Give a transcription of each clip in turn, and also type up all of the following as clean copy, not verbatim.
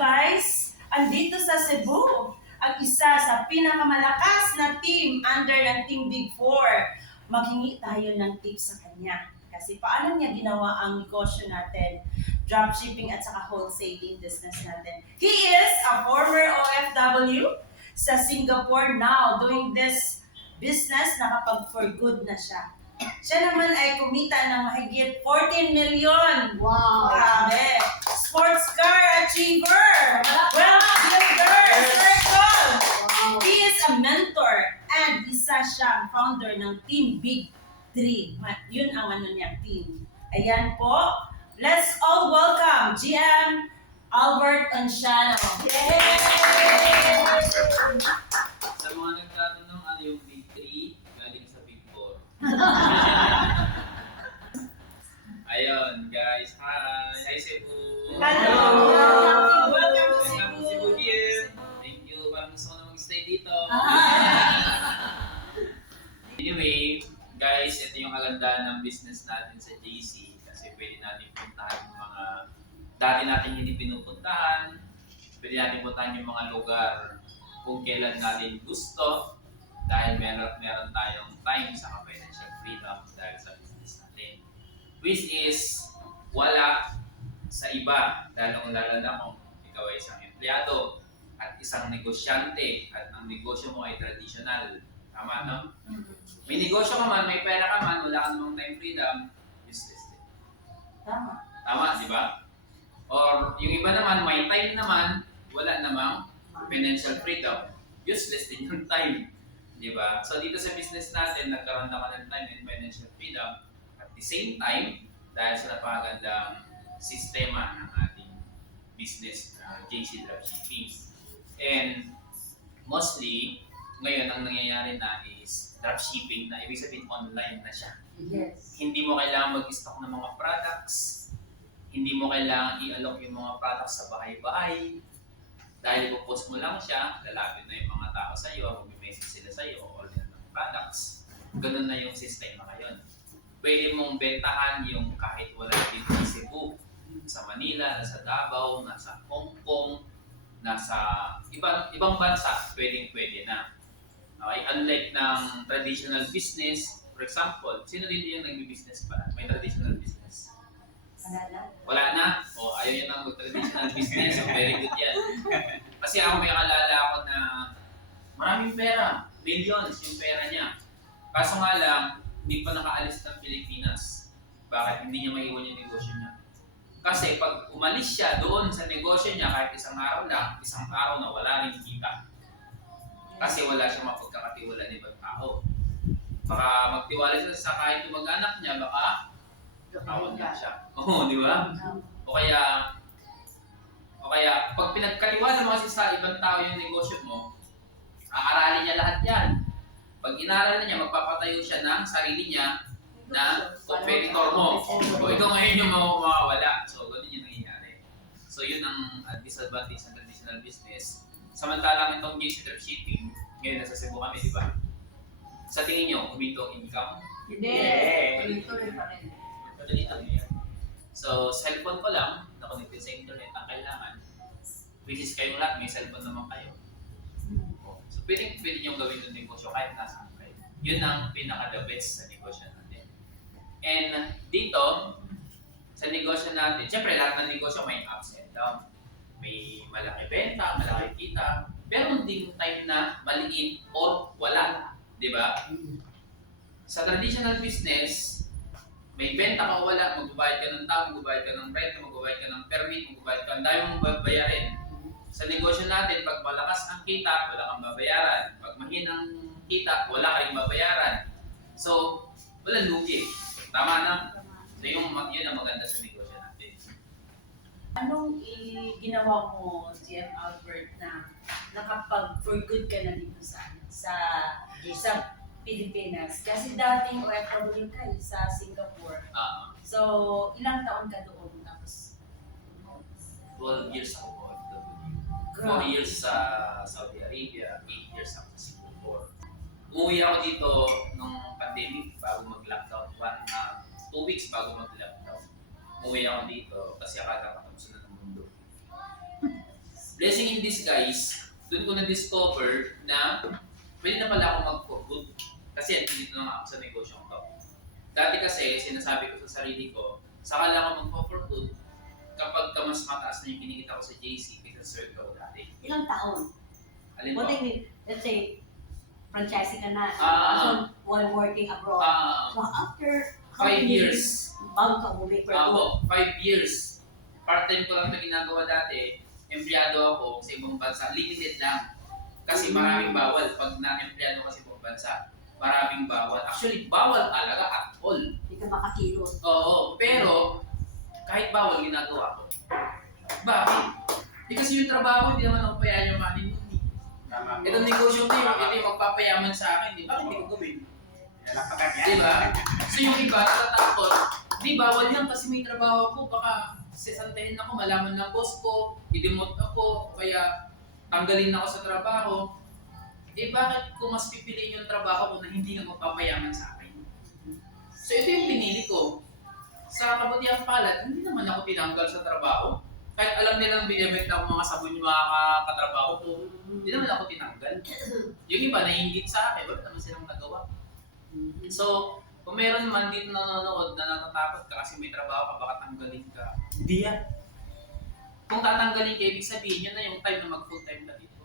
guys, andito sa Cebu, ang isa sa pinakamalakas na team under ng Team Big Four. Maghingi tayo ng tips sa kanya. Kasi paano niya ginawa ang negosyo natin, dropshipping at saka wholesaling business natin. He is a former OFW sa Singapore now, doing this business, nakapag for good na siya. Siya naman ay kumita ng mahigit 14 million. Wow! Grabe! Sports car achiever! Well, builder! Circle! Wow! He is a mentor and isa siyang founder ng Team Big 3. Yun ang ano niya, team. Ayan po. Let's all welcome GM Albert Anciano. Yay! Sa mga nagtatanong, ano yung Big 3? Galing sa Big 4. Ayun, guys. Hi! Hi, Cebu! Hello! Welcome to Welcome to Cebu! Cebu here! Thank you. Parang gusto ko na mag-stay dito. Anyway, guys, ito yung kagandahan ng business natin sa JC. Kasi pwede natin puntahan yung mga dati natin hindi pinupuntahan. Pwede natin puntahan yung mga lugar kung kailan natin gusto. Dahil meron tayong time sa financial freedom dahil sa business natin. Which is wala sa iba, lalong-lalo na kung ikaw ay isang empleyado at isang negosyante at ang negosyo mo ay traditional. Tama, no? May negosyo ka man, may pera ka man, wala ka namang time freedom, useless din. Tama. Tama, di ba? Or yung iba naman, may time naman, wala namang financial freedom, useless din yung time. Di ba? So dito sa business natin, nagkaroon naman ng time and financial freedom at the same time, dahil sa napakagandang sistema ng ating business, JC Dropshipping. And mostly, ngayon ang nangyayari na is dropshipping na ibig sabihin online na siya. Yes. Hindi mo kailangan mag-stock ng mga products, hindi mo kailangan i-alok yung mga products sa bahay-bahay. Dahil ipopost mo lang siya, lalapit na yung mga tao sa iyo, mag-message sila sa iyo, order ng products. Ganun na yung sistema ngayon. Pwede mong bentahan yung kahit wala dito sa Cebu, sa Manila, nasa Davao, nasa Hong Kong, nasa ibang bansa, pwede na. Okay? Unlike ng traditional business, for example, sino dito yung nagbi-business pa? May traditional business? Wala na? O ayaw nyo nang mag-traditional business, so very good yan. Kasi ako may kalala ako na maraming pera, millions yung pera niya. Kaso nga lang, hindi pa nakaalis ng Pilipinas. Bakit? Hindi niya maiwan yung negosyo niya. Kasi pag umalis siya doon sa negosyo niya, kahit isang araw lang, isang araw na wala rin kita. Kasi wala siya mapagkakatiwala ng ibang tao. Baka magtiwala siya sa kahit yung mag-anak niya, baka tawag na siya. Oo, di ba? O kaya pag pinagkaliwala mo kasi sa ibang tao yung negosyo mo, aaralin niya lahat yan. Pag inaral na niya, magpapatayo siya ng sarili niya na competitor mo. O ikaw ngayon yung mawawala. So, ganun yung nangyayari. So, yun ang disadvantage ng traditional business. Samantalang itong JC Dropshipping, ngayon nasa Cebu kami, di ba? Sa tingin nyo, kumito income? Hindi! Tuloy pa rin. Madali lang yan. So, cellphone ko lang, na-connected sa internet, ang kailangan. Which is kayong lahat, may cellphone naman kayo. So, pwede nyo gawin yung negosyo kahit nasaan kayo. Yun ang pinaka-the best sa negosyo natin. And dito, sa negosyo natin, syempre lahat ng negosyo may ups and downs. May malaki benta, malaki kita, pero hindi type na maliit or wala. Di ba? Sa traditional business, may benta ka o wala, magbabayad ka ng tao, magbabayad ka ng rent, magbabayad ka ng permit, magbabayad ka ng dami mong babayarin. Sa negosyo natin, pag malakas ang kita, wala kang babayaran. Pag mahinang kita, wala kang babayaran. So, walang lugi. Tama na? So, yun ang maganda sa negosyo natin. Anong ginawa mo, GM Albert, na nakapag-for good ka na dito sa Pilipinas? Kasi dating OFW ka sa Singapore. So, ilang taon ka doon? Tapos, 12 years ako po. 4 grabe. years sa Saudi Arabia, 8 years ako sa Singapore. Umuwi ako dito nung pandemic bago mag-lockdown. 2 weeks bago mag-lockdown. Umuwi ako dito kasi akala ko tapos na ng mundo. blessing in disguise, doon ko na-discover na pwede na pala ako mag-for good. Kasi dito na nga ako sa negosyong to. Dati kasi, sinasabi ko sa sarili ko, saka lang ako mag-for good kapag ka mas mataas na yung kinikita ko sa JC kaysa sa sweldo ko dati. Ilang taon? Alin What po? I mean, let's say, franchising ka na, Ah. so while working abroad. So after how 5 many years. bago ka uli for good? 5 years. Part-time ko lang ito ginagawa dati. Empleyado ako sa ibang bansa. Limited lang. Kasi maraming bawal. Pag na-empleyado ka sa ibang bansa, maraming bawal. Actually, bawal talaga at all. Hindi ka makakilos. Oo, pero kahit bawal ginagawa ko. Bakit? Kasi yung trabaho, hindi naman ako payayamanin yun. Tama mo. Itong negosyo ko yung ito yung magpapayaman sa akin. Di ba? Hindi ko gawin. Nalapakan yan. Di ba? So yung iba, natatakot. Di, bawal yan kasi may trabaho ko. Baka sisantahin ako, malaman ng boss ko, i-demote ako, kaya tanggalin ako sa trabaho. Eh bakit ko mas pipiliin yung trabaho ko na hindi na magpapayaman sa akin? So ito yung pinili ko. Sa kabutiang palad, hindi naman ako tinanggal sa trabaho. Kahit alam nilang binibenta ako mga sabon yung mga katrabaho ko, hindi naman ako tinanggal. Yung iba naiingit sa akin, wala naman silang nagawa. So, kung meron man dito nanonood na natatakot ka kasi may trabaho ka, baka tanggalin ka. Hindi yan. Kung tatanggalin ka, ibig sabihin yun na yung time na mag-full time ka dito.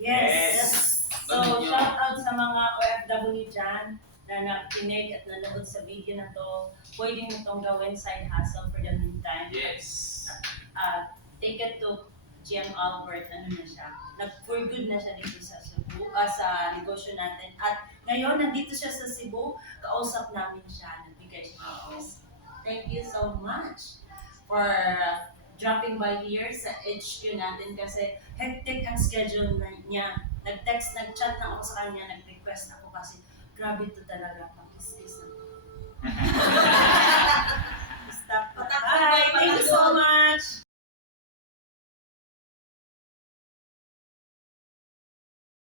Yes! So, Ganun yun. shout out sa mga OFW dyan na nakikinig at nanood sa video na to. Pwede mo itong gawin side hustle for the meantime. Yes. Take it to GM Albert, ano na siya, nag-for good na siya dito sa Cebu, sa negosyo natin. At ngayon, nandito siya sa Cebu, kausap namin siya, nagbigay siya ng tips. Thank you so much for dropping by here sa HQ natin kasi hectic ang schedule niya. Nag-text, nag-chat na ako sa kanya, nag-request ako kasi grabe to talaga.